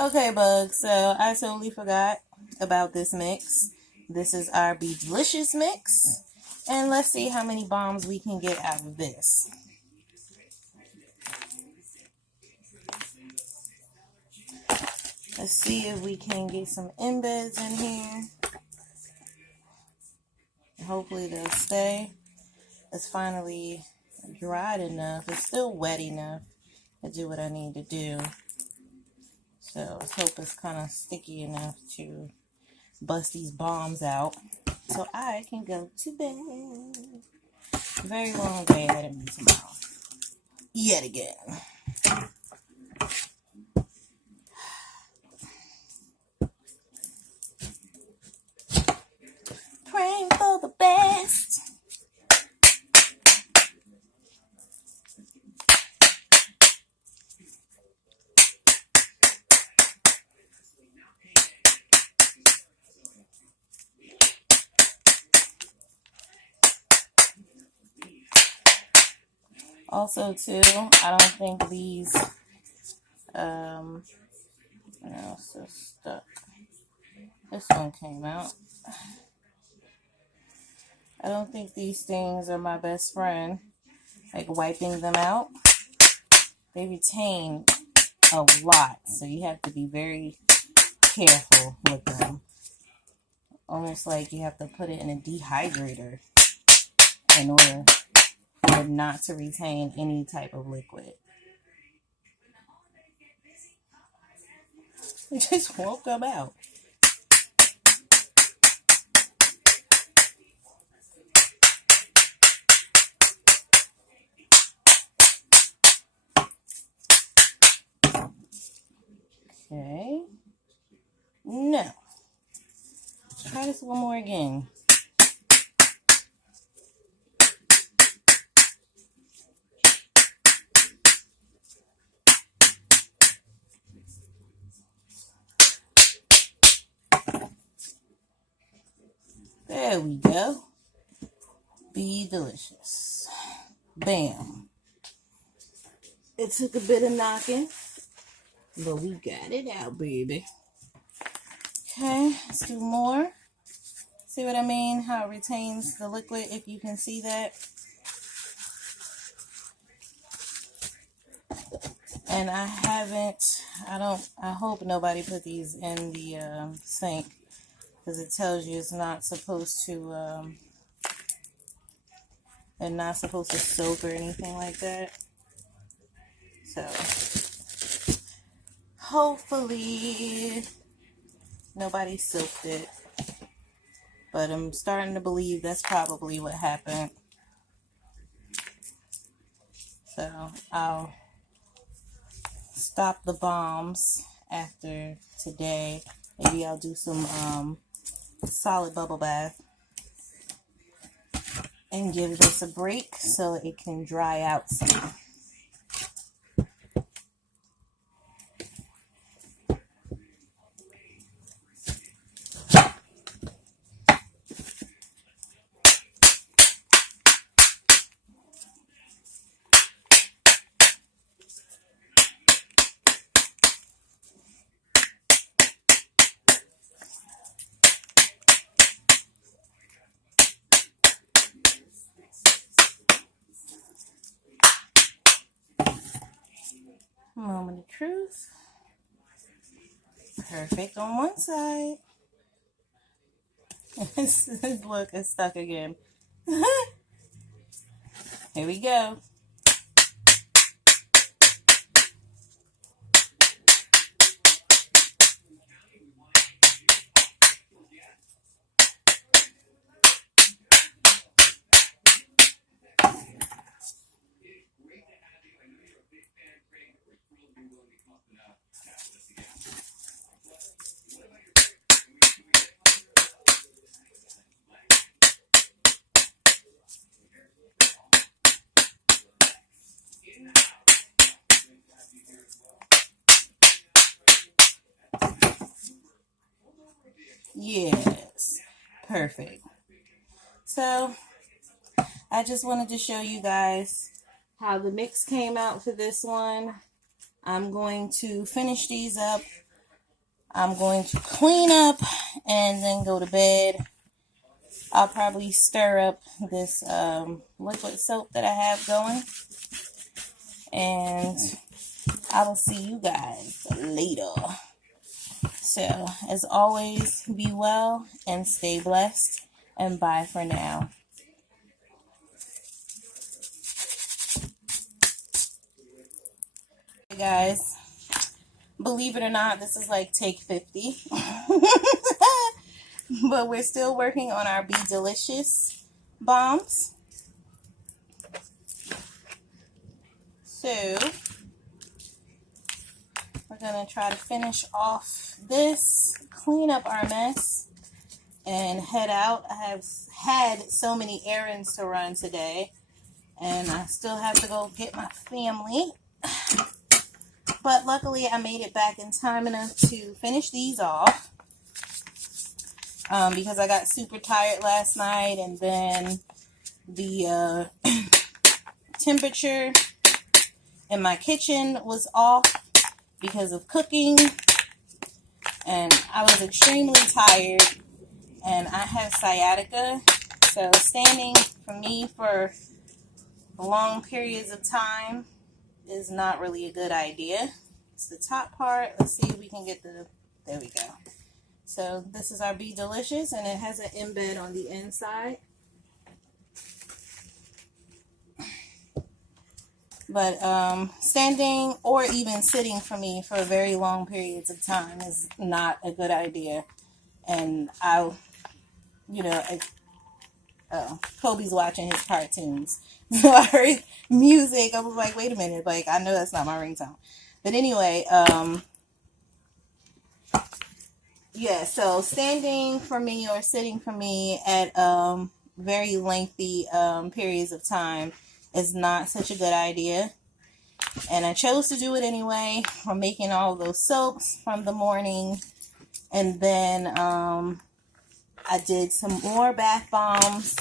Okay, Bug, so I totally forgot about this mix. This is our Be Delicious mix. And let's see how many bombs we can get out of this. Let's see if we can get some embeds in here. Hopefully they'll stay. It's finally dried enough. It's still wet enough to do what I need to do. So let's hope it's kind of sticky enough to bust these bombs out so I can go to bed. Very long day ahead of me tomorrow. Yet again. Praying for the best. Also, too, I don't think these, no, it's so stuck. This one came out. I don't think these things are my best friend. Like wiping them out, they retain a lot, so you have to be very careful with them. Almost like you have to put it in a dehydrator in order for it not to retain any type of liquid. It just won't come out. Okay. No. Let's try this one more again. There we go. Be delicious. Bam. It took a bit of knocking, but we got it out, baby. Okay, let's do more. See what I mean? How it retains the liquid, if you can see that. And I hope nobody put these in the sink, because it tells you it's not supposed to, they're not supposed to soak or anything like that. So, hopefully nobody soaked it. But I'm starting to believe that's probably what happened. So, I'll stop the bombs after today. Maybe I'll do some solid bubble bath and give this a break so it can dry out some. Moment of truth. Perfect on one side. Look, it's stuck again. Here we go. Yes, perfect. So I just wanted to show you guys how the mix came out for this one. I'm going to finish these up I'm going to clean up and then go to bed. I'll probably stir up this liquid soap that I have going. And I will see you guys later. So, as always, be well and stay blessed. And bye for now. Hey guys, believe it or not, this is like take 50. But we're still working on our Be Delicious bombs. So, we're going to try to finish off this, clean up our mess, and head out. I have had so many errands to run today, and I still have to go get my family. But luckily, I made it back in time enough to finish these off. Because I got super tired last night, and then the temperature in my kitchen was off because of cooking, and I was extremely tired, and I have sciatica, so standing for me for long periods of time is not really a good idea. It's the top part. Let's see if we can get there we go. So this is our Be Delicious, and it has an embed on the inside. But standing or even sitting for me for very long periods of time is not a good idea. And Kobe's watching his cartoons. So I heard music. I was like, wait a minute. Like, I know that's not my ringtone. But anyway, yeah, so standing for me or sitting for me at very lengthy periods of time is not such a good idea. And I chose to do it anyway. I'm making all those soaps from the morning. And then I did some more bath bombs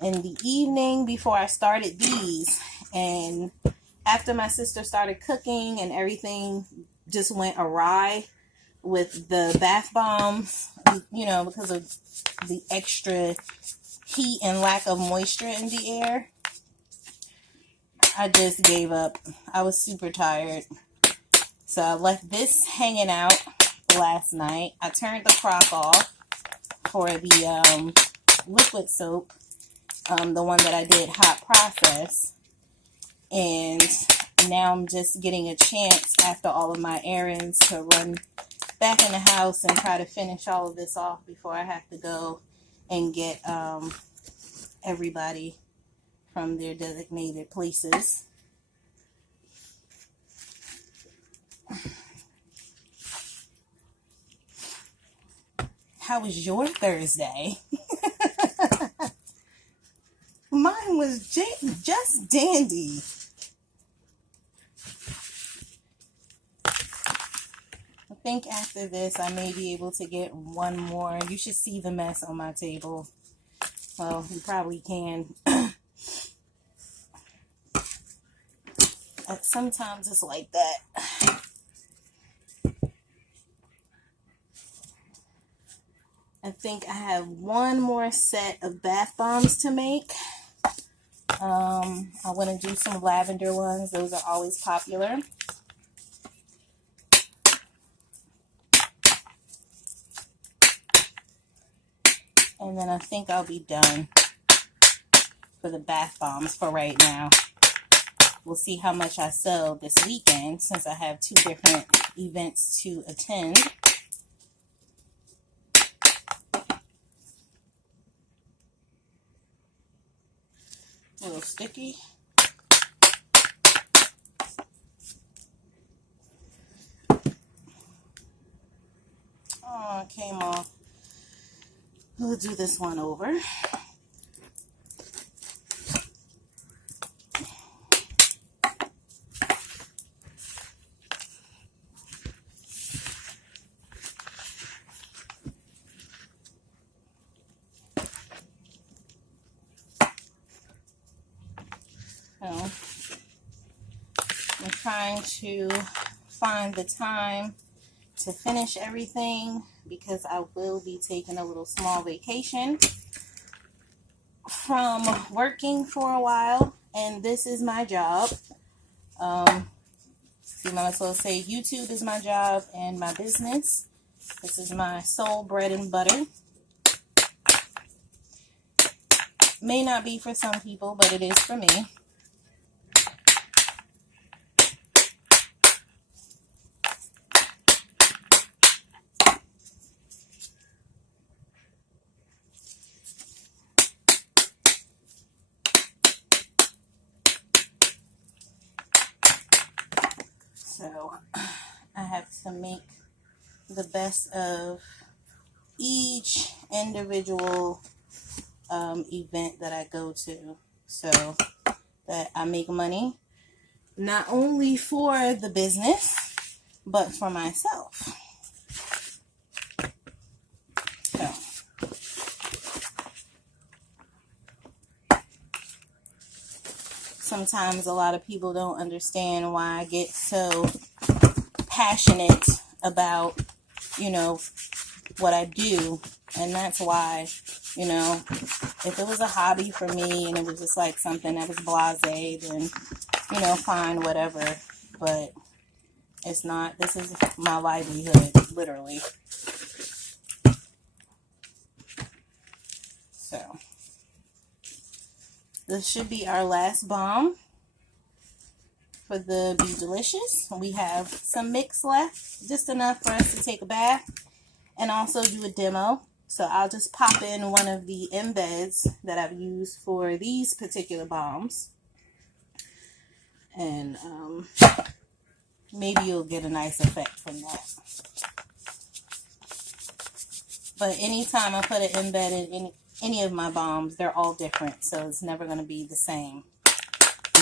in the evening before I started these. And after my sister started cooking and everything just went awry with the bath bombs, because of the extra heat and lack of moisture in the air, I just gave up. I was super tired. So I left this hanging out last night. I turned the crock off for the liquid soap, the one that I did hot process. And now I'm just getting a chance after all of my errands to run back in the house and try to finish all of this off before I have to go and get everybody from their designated places. How was your Thursday? Mine was just dandy. I think after this, I may be able to get one more. You should see the mess on my table. Well, you probably can. Sometimes it's like that. I think I have one more set of bath bombs to make. I want to do some lavender ones. Those are always popular. And then I think I'll be done for the bath bombs for right now. We'll see how much I sell this weekend since I have 2 different events to attend. A little sticky. Oh, it came off. We'll do this one over. So, I'm trying to find the time to finish everything because I will be taking a little small vacation from working for a while, and this is my job. You might as well say YouTube is my job and my business. This is my sole bread and butter. May not be for some people, but it is for me. So I have to make the best of each individual event that I go to, so that I make money not only for the business but for myself. So sometimes a lot of people don't understand why I get so passionate about, you know, what I do. And that's why, you know, if it was a hobby for me and it was just like something that was blasé, then, you know, fine, whatever. But it's not. This is my livelihood, literally. So this should be our last balm for the Be Delicious. We have some mix left, just enough for us to take a bath and also do a demo. So I'll just pop in one of the embeds that I've used for these particular balms, and maybe you'll get a nice effect from that. But anytime I put an embed in any of my balms, they're all different, so it's never going to be the same.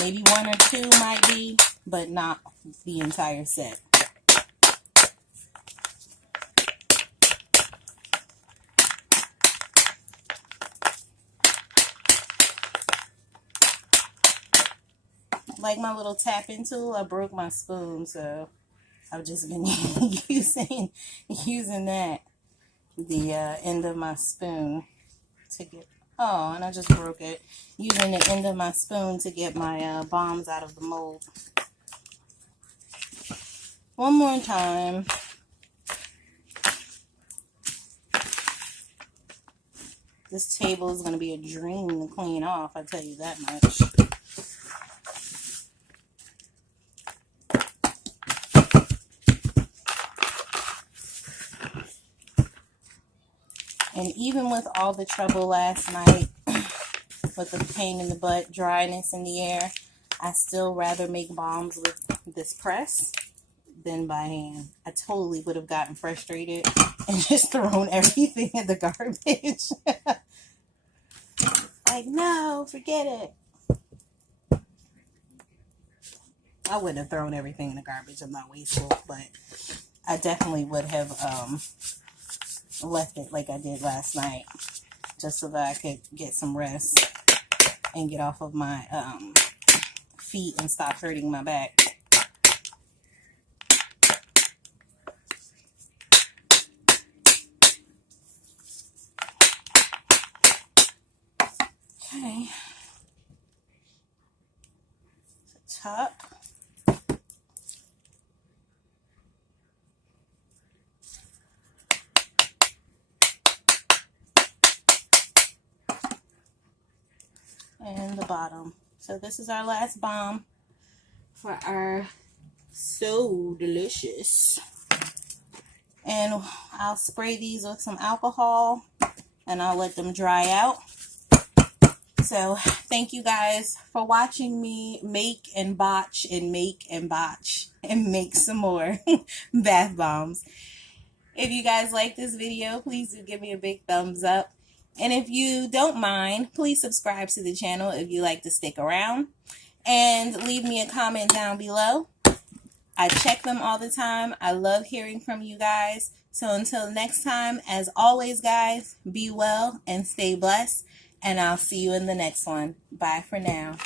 Maybe one or two might be, but not the entire set. Like my little tapping tool, I broke my spoon, so I've just been using that, the end of my spoon to get, oh, and I just broke it, using the end of my spoon to get my balms out of the mold. One more time. This table is going to be a dream to clean off, I tell you that much. And even with all the trouble last night, with the pain in the butt, dryness in the air, I still rather make balms with this press than by hand. I totally would have gotten frustrated and just thrown everything in the garbage. Like, no, forget it. I wouldn't have thrown everything in the garbage. I'm not wasteful, but I definitely would have left it like I did last night, just so that I could get some rest and get off of my feet and stop hurting my back. Okay, the top. And the bottom. So this is our last balm for our So Delicious. And I'll spray these with some alcohol and I'll let them dry out. So thank you guys for watching me make and botch and make and botch and make some more bath bombs. If you guys like this video, please do give me a big thumbs up. And if you don't mind, please subscribe to the channel if you like to stick around. And leave me a comment down below. I check them all the time. I love hearing from you guys. So until next time, as always, guys, be well and stay blessed. And I'll see you in the next one. Bye for now.